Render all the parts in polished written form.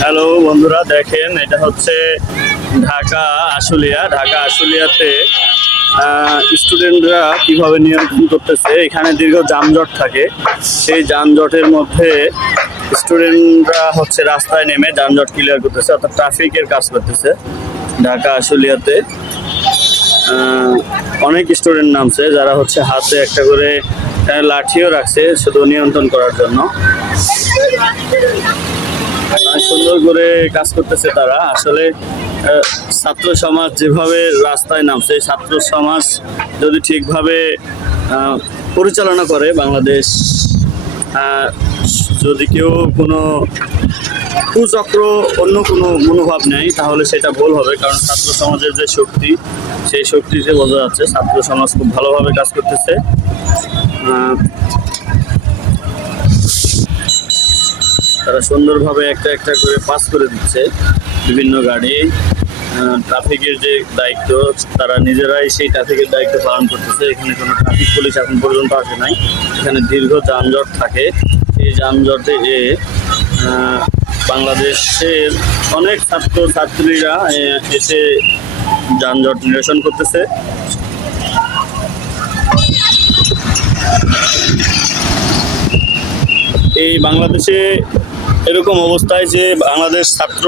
Hello বন্ধুরা, দেখেন এটা হচ্ছে ঢাকা আশুলিয়াতে স্টুডেন্টরা কিভাবে নিয়ন্ত্রণ করতেছে। এখানে দীর্ঘ যানজট থাকে, সেই যানজটের মধ্যে স্টুডেন্টরা হচ্ছে রাস্তায় নেমে যানজট ক্লিয়ার করতেছে, অর্থাৎ ট্রাফিকের কাজ করতেছে। ঢাকা আশুলিয়াতে অনেক স্টুডেন্ট নামছে, যারা হচ্ছে হাতে একটা করে লাঠিও রাখছে শুধু নিয়ন্ত্রণ করার জন্য। সুন্দর করে কাজ করতেছে তারা। আসলে ছাত্র সমাজ যেভাবে রাস্তায় নামছে, ছাত্র সমাজ যদি ঠিকভাবে পরিচালনা করে বাংলাদেশ, যদি কেউ কোনো কুচক্র অন্য কোনো মনোভাব নেয় তাহলে সেটা ভুল হবে। কারণ ছাত্র সমাজের যে শক্তি, সেই শক্তিতে বোঝা যাচ্ছে ছাত্র সমাজ খুব ভালোভাবে কাজ করতেছে। তারা সুন্দরভাবে একটা একটা করে পাস করে দিচ্ছে বিভিন্ন গাড়ি। ট্রাফিকের যে দায়িত্ব, তারা নিজেরাই সেই ট্রাফিকের দায়িত্ব পালন করতেছে। এখানে কোনো ট্রাফিক পুলিশ এখন পর্যন্ত আসে নাই। এখানে দীর্ঘ যানজট থাকে। এই যানজটে বাংলাদেশের অনেক ছাত্রছাত্রীরা এসে যানজট নিরসন করতেছে। এই বাংলাদেশে এরকম অবস্থায় যে বাংলাদেশ ছাত্র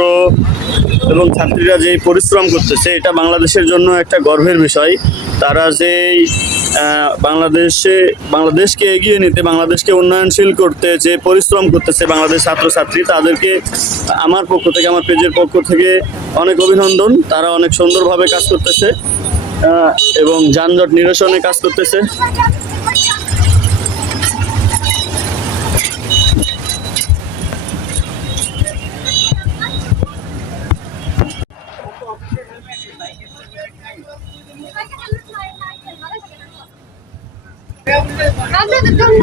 এবং ছাত্রীরা যে পরিশ্রম করতেছে, এটা বাংলাদেশের জন্য একটা গর্বের বিষয়। তারা যে বাংলাদেশকে এগিয়ে নিতে, বাংলাদেশকে উন্নয়নশীল করতে যে পরিশ্রম করতেছে বাংলাদেশ ছাত্রছাত্রী, তাদেরকে আমার পক্ষ থেকে, আমার পেজের পক্ষ থেকে অনেক অভিনন্দন। তারা অনেক সুন্দরভাবে কাজ করতেছে এবং যানজট নিরসনে কাজ করতেছে। আপনাদের জন্য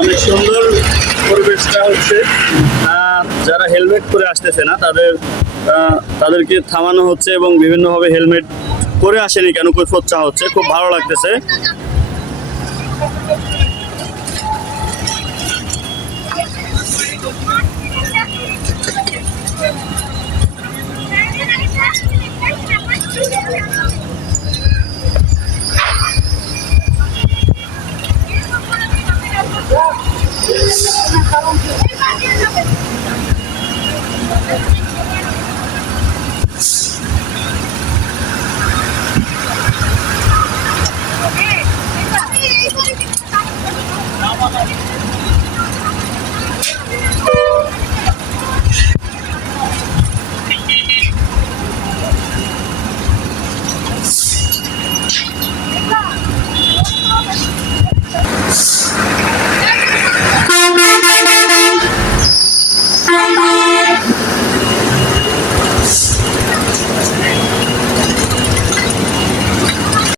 অনেক সুন্দর পরিবেশটা হচ্ছে। যারা হেলমেট পরে আসতেছে না তাদেরকে থামানো হচ্ছে এবং বিভিন্নভাবে হেলমেট পরে আসেনি কেন কৈফিয়ত চাওয়া হচ্ছে। খুব ভালো লাগতেছে।